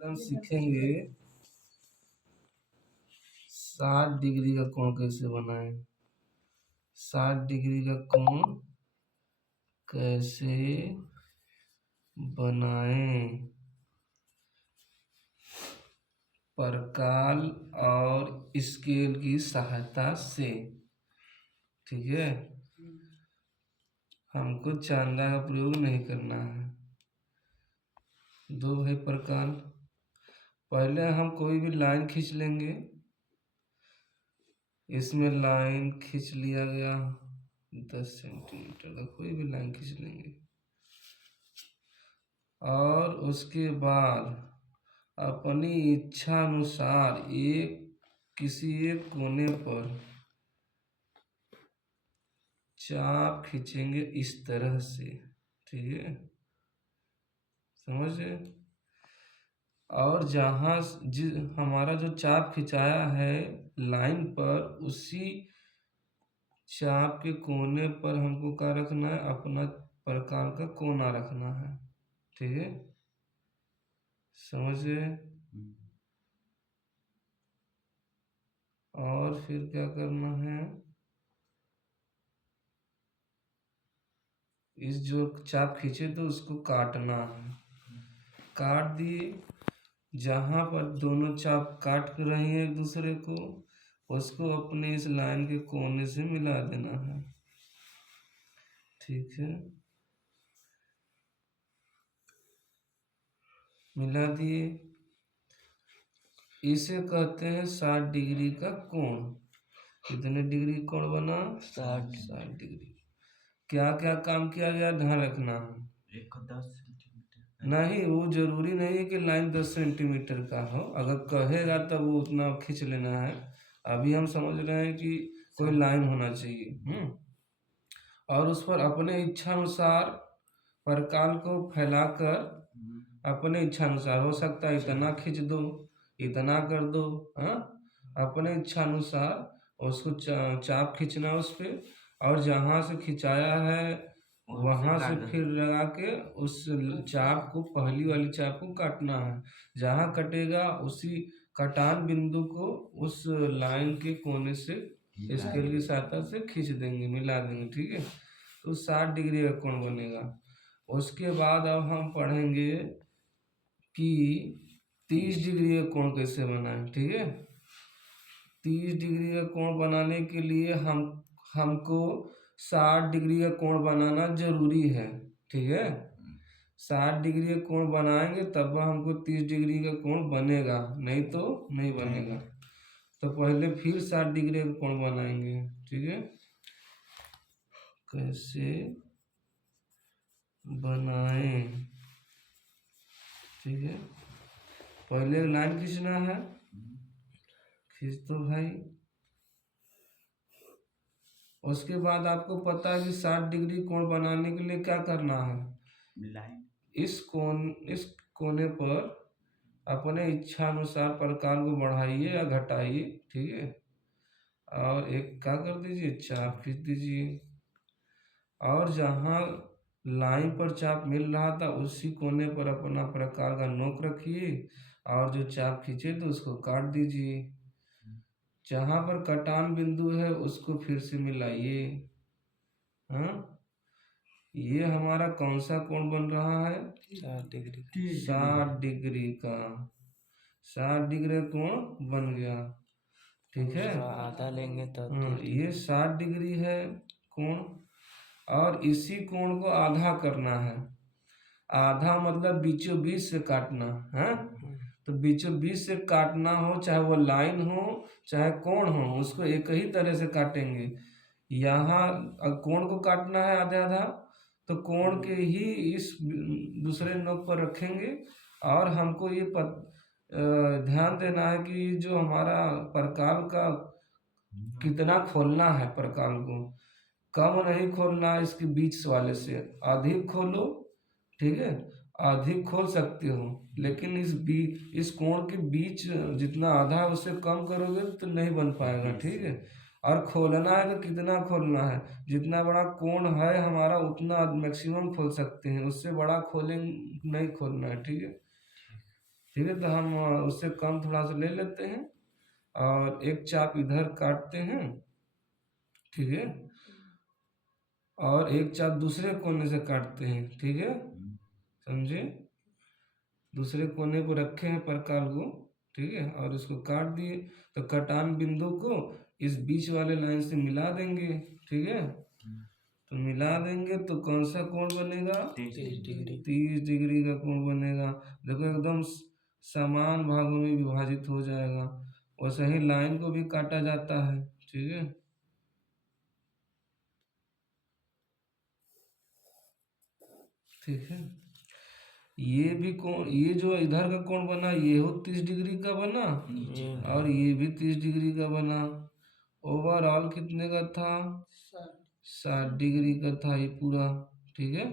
हम सीखेंगे 60 डिग्री का कोण कैसे बनाएं। 60 डिग्री का कोण कैसे बनाएं परकाल और स्केल की सहायता से। ठीक है, हमको चांदा का प्रयोग नहीं करना है। दो भाई प्रकार, पहले हम कोई भी लाइन खींच लेंगे। इसमें लाइन खींच लिया गया 10 सेंटीमीटर का, कोई भी लाइन खींच लेंगे और उसके बाद अपनी इच्छा अनुसार किसी एक कोने पर चाप खींचेंगे इस तरह से। ठीक है, समझे। और जहाँ हमारा जो चाप खिंचाया है लाइन पर, उसी चाप के कोने पर हमको क्या रखना है, अपना प्रकार का कोना रखना है। ठीक है, समझे। और फिर क्या करना है, इस जो चाप खींचे तो उसको काटना है। काट दिए, जहाँ पर दोनों चाप काट रही हैं एक दूसरे को, उसको अपने इस लाइन के कोने से मिला देना है। ठीक है, मिला दिए। इसे कहते हैं 60 डिग्री का कोण। कितने डिग्री कोण बना? 60 डिग्री। क्या क्या काम किया गया, ध्यान रखना है। 10 सेंटीमीटर नहीं, वो जरूरी नहीं है कि लाइन 10 सेंटीमीटर का हो। अगर कहेगा तब वो उतना खींच लेना है। अभी हम समझ रहे हैं कि कोई लाइन होना चाहिए। और उस पर अपने इच्छा अनुसार परकाल को फैलाकर अपने इच्छा अनुसार, हो सकता है इतना खींच दो, इतना कर दो। हाँ, अपने इच्छा अनुसार उसको चाप खींचना उस पर, और जहाँ से खिंचाया है वहाँ से फिर लगा के उस चाप को, पहली वाली चाप को काटना है। जहाँ कटेगा उसी कटान बिंदु को उस लाइन के कोने से स्केल की सहायता से खींच देंगे, मिला देंगे। ठीक है, तो 60 डिग्री का कोण बनेगा। उसके बाद अब हम पढ़ेंगे कि 30 डिग्री का कोण कैसे बनाएं। ठीक है, 30 डिग्री का कोण बनाने के लिए हमको 60 डिग्री का कोण बनाना जरूरी है। ठीक है, 60 डिग्री का कोण बनाएंगे तब हमको 30 डिग्री का कोण बनेगा, नहीं तो नहीं बनेगा। तो पहले फिर 60 डिग्री का कोण बनाएंगे। ठीक है, कैसे बनाएं। ठीक है, पहले लाइन खींचना है, खींच दो भाई। उसके बाद आपको पता है कि 60 डिग्री कोण बनाने के लिए क्या करना है, लाइन इस कोने पर अपने इच्छा अनुसार प्रकार को बढ़ाइए या घटाइए। ठीक है, और एक क्या कर दीजिए, चाप खींच दीजिए। और जहाँ लाइन पर चाप मिल रहा था उसी कोने पर अपना प्रकार का नोक रखिए, और जो चाप खींचे तो उसको काट दीजिए। जहाँ पर कटान बिंदु है उसको फिर से मिलाइए। हाँ, ये हमारा कौन सा कोण बन रहा है, 60 डिग्री। 60 डिग्री का 60 डिग्री कोण बन गया। ठीक है, आधा लेंगे तो ये 60 डिग्री है कोण, और इसी कोण को आधा करना है। आधा मतलब बीचों बीच से काटना है। तो बीचों बीच से काटना हो, चाहे वो लाइन हो चाहे कोण हो, उसको एक ही तरह से काटेंगे। यहाँ कोण को काटना है आधा आधा, तो कोण के ही इस दूसरे नोक पर रखेंगे। और हमको ये ध्यान देना है कि जो हमारा प्रकार का कितना खोलना है, प्रकार को कम नहीं खोलना है, इसके बीच वाले से अधिक खोलो। ठीक है, अधिक खोल सकते हो, लेकिन इस कोण के बीच जितना आधा है उससे कम करोगे तो नहीं बन पाएगा। ठीक है, और खोलना है तो कितना खोलना है, जितना बड़ा कोण है हमारा उतना मैक्सिमम खोल सकते हैं, उससे बड़ा खोलें नहीं खोलना है। ठीक है, ठीक है, तो हम उससे कम थोड़ा सा ले लेते हैं और एक चाप इधर काटते हैं, ठीक है, और एक चाप दूसरे कोने से काटते हैं, ठीक है, समझे। दूसरे कोने को रखे हैं प्रकार को, ठीक है, और इसको काट दिए। तो कटान बिंदु को इस बीच वाले लाइन से मिला देंगे, ठीक है। तो मिला देंगे तो कौन सा कोण बनेगा? 30 डिग्री का कोण बनेगा। देखो एकदम समान भागों में विभाजित हो जाएगा। वैसे ही लाइन को भी काटा जाता है, ठीक है। ठीक है, ये भी कोण, ये जो इधर का कोण बना ये हो 30 डिग्री का बना और ये भी 30 डिग्री का बना। ओवरऑल कितने का था? 60 डिग्री का था ये पूरा, ठीक है।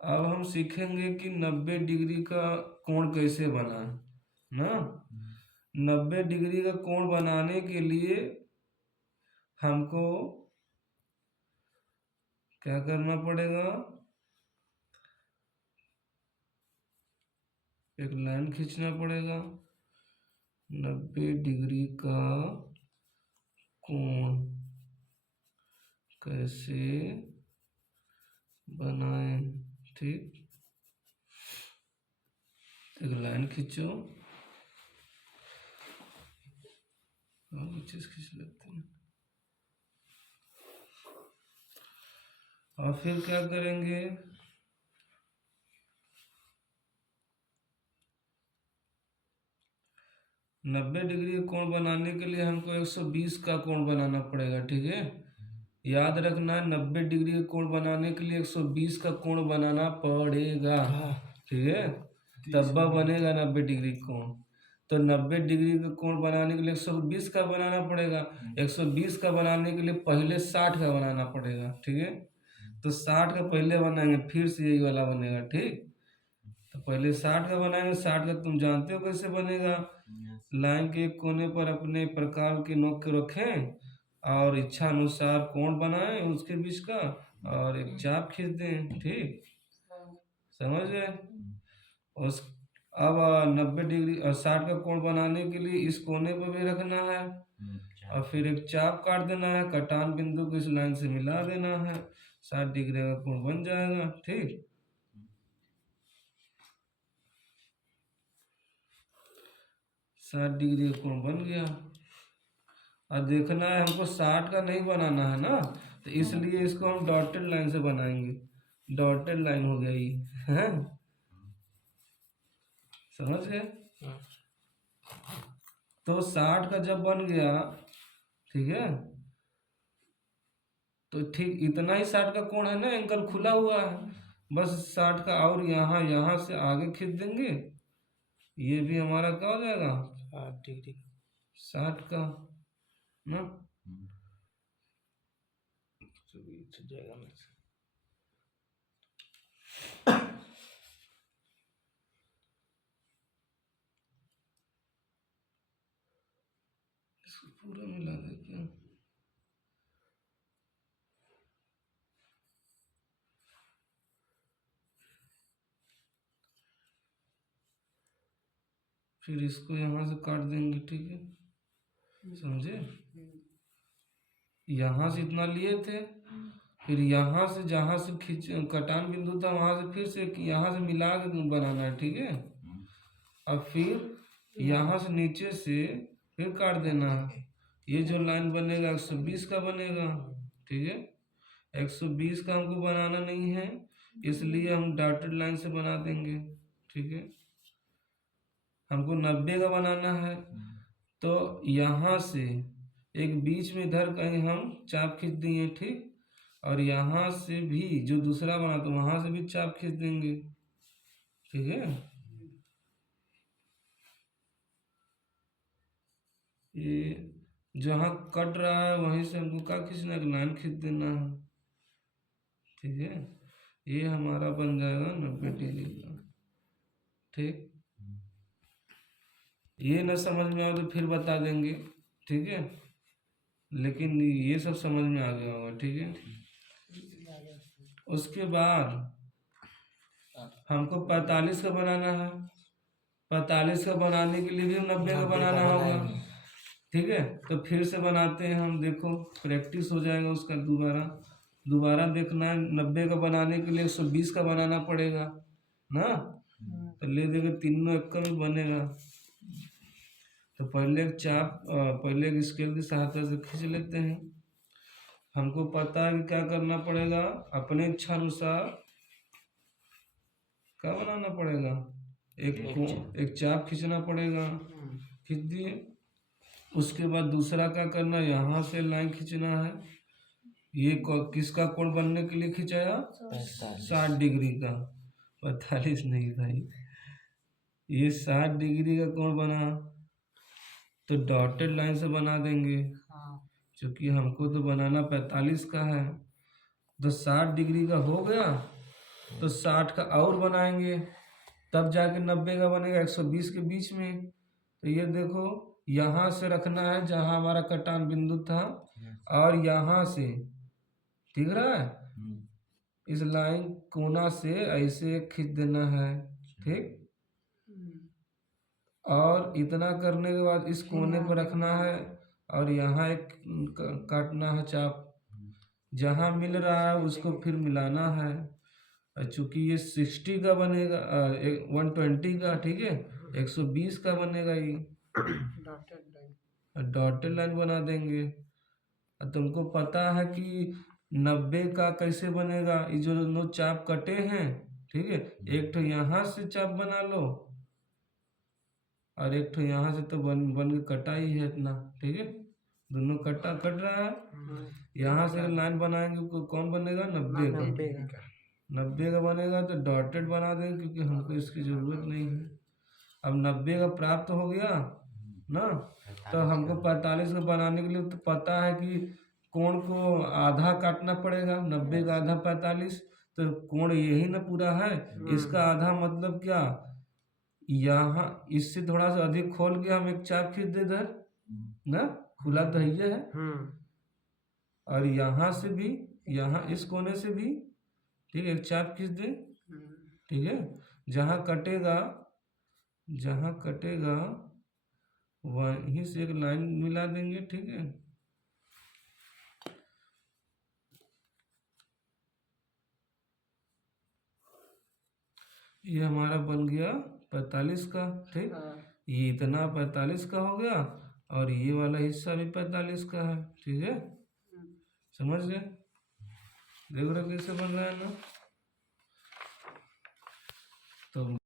अब हम सीखेंगे कि 90 डिग्री का कोण कैसे बना ना। 90 डिग्री का कोण बनाने के लिए हमको क्या करना पड़ेगा? एक लाइन खींचना पड़ेगा। 90 डिग्री का कोण कैसे बनाएं, ठीक। एक लाइन खींचो और चीज खींच लेते हैं और फिर क्या करेंगे? नब्बे डिग्री का कोण बनाने के लिए हमको 120 का कोण बनाना पड़ेगा, ठीक है। याद रखना है 90 डिग्री का कोण बनाने के लिए 120 का कोण बनाना पड़ेगा, ठीक है, तब बनेगा 90 डिग्री कोण। तो 90 डिग्री का कोण बनाने के लिए 120 का बनाना पड़ेगा। 120 का बनाने के लिए पहले 60 का बनाना पड़ेगा, ठीक है। तो 60 का पहले बनाएंगे फिर से यही वाला बनेगा, ठीक। तो पहले 60 का बनाएंगे। 60 का तुम जानते हो कैसे बनेगा। लाइन के एक कोने पर अपने प्रकार के नोक के रखें और इच्छा अनुसार कोण बनाएं उसके बीच का और एक चाप खींच दें, ठीक, समझ गए। उस अब 90 डिग्री और 60 का कोण बनाने के लिए इस कोने पर भी रखना है और फिर एक चाप काट देना है। कटान बिंदु को इस लाइन से मिला देना है। 60 डिग्री का कोण बन जाएगा, ठीक। 60 डिग्री का कोण बन गया। और देखना है हमको 60 का नहीं बनाना है ना, तो इसलिए इसको हम डॉटेड लाइन से बनाएंगे। डॉटेड लाइन हो गई है, समझ गए। तो 60 का जब बन गया, ठीक है, तो ठीक इतना ही 60 का कोण है ना, एंगल खुला हुआ है। बस 60 का और यहाँ से आगे खींच देंगे, ये भी हमारा क्या हो जाएगा? 60 डिग्री 60 का ना। जाएगा इसको पूरा मिला देते हैं। फिर इसको यहाँ से काट देंगे, ठीक है, समझे। यहाँ से इतना लिए थे, फिर यहाँ से जहाँ से खींच कटान बिंदु था वहां से फिर से यहाँ से मिला के बनाना है, ठीक है। अब फिर यहाँ से नीचे से फिर काट देना है। ये जो लाइन बनेगा 120 का बनेगा, ठीक है। 120 का हमको बनाना नहीं है, इसलिए हम डॉटेड लाइन से बना देंगे, ठीक है। हमको 90 का बनाना है, तो यहाँ से एक बीच में इधर कहीं हम चाप खींच देंगे, ठीक। और यहाँ से भी जो दूसरा बना तो वहां से भी चाप खींच देंगे, ठीक है। ये जहाँ कट रहा है वहीं से हमको क्या खींचना है? लाइन खींच देना है, ठीक है। ये हमारा बन जाएगा 90 डिग्री का, ठीक। ये न समझ में आओ तो फिर बता देंगे, ठीक है, लेकिन ये सब समझ में आ गया होगा, ठीक है। उसके बाद हमको 45 का बनाना है, 45 का बनाने के लिए भी 90 का बनाना होगा। ठीक है, तो फिर से बनाते हैं हम, देखो प्रैक्टिस हो जाएगा उसका। दोबारा देखना है। 90 का बनाने के लिए 120 का बनाना पड़ेगा ना। तो ले देंगे, तीनों एक में बनेगा। तो पहले एक स्केल की सहायता से खींच लेते हैं। हमको पता है कि क्या करना पड़ेगा, अपने इच्छा अनुसार क्या बनाना पड़ेगा, एक चाप खींचना पड़ेगा। खींच दिए। उसके बाद दूसरा क्या करना, यहाँ से लाइन खींचना है। ये किसका कोण बनने के लिए खिंचाया, 60 डिग्री का। 45 नहीं भाई, ये 60 डिग्री का कोण बना, तो डॉटेड लाइन से बना देंगे। क्योंकि हमको तो बनाना 45 का है। तो 60 डिग्री का हो गया, तो 60 का और बनाएंगे, तब जाके 90 का बनेगा 120 के बीच में। तो ये देखो, यहाँ से रखना है जहाँ हमारा कटान बिंदु था, और यहाँ से, ठीक रहा है, इस लाइन कोना से ऐसे खींच देना है। ठीक, और इतना करने के बाद इस कोने पर रखना है, और यहाँ एक काटना है चाप। जहाँ मिल रहा है उसको फिर मिलाना है। चूंकि ये 60 का बनेगा, 120 का, ठीक है, 120 का बनेगा ये। डॉटेड लाइन बना देंगे। तुमको पता है कि 90 का कैसे बनेगा, ये जो दोनों चाप कटे हैं, ठीक है, एक तो यहाँ से चाप बना लो, और एक तो यहाँ से, तो बन के कटा ही है इतना। ठीक है, दोनों कट रहा है। यहाँ से लाइन बनाएंगे, कौन बनेगा, 90 का। 90 का बनेगा तो डॉटेड बना देंगे, क्योंकि हमको इसकी जरूरत नहीं है। अब 90 का प्राप्त हो गया ना, तो हमको 45 का बनाने के लिए तो पता है कि कोण को आधा काटना पड़ेगा। 90 का आधा 45, तो कोण यही ना पूरा है, इसका आधा मतलब क्या, यहाँ इससे थोड़ा सा अधिक खोल के हम एक चाप खींच दे इधर ना, खुला तो है। और यहाँ से भी, यहाँ इस कोने से भी, ठीक है, एक चाप खींच दे। ठीक है, जहाँ कटेगा वहीं से एक लाइन मिला देंगे। ठीक है, ये हमारा बन गया 45 का। ठीक, ये इतना 45 का हो गया, और ये वाला हिस्सा भी 45 का है। ठीक है, समझ गए। देख रहे कैसे बन रहा है ना। तो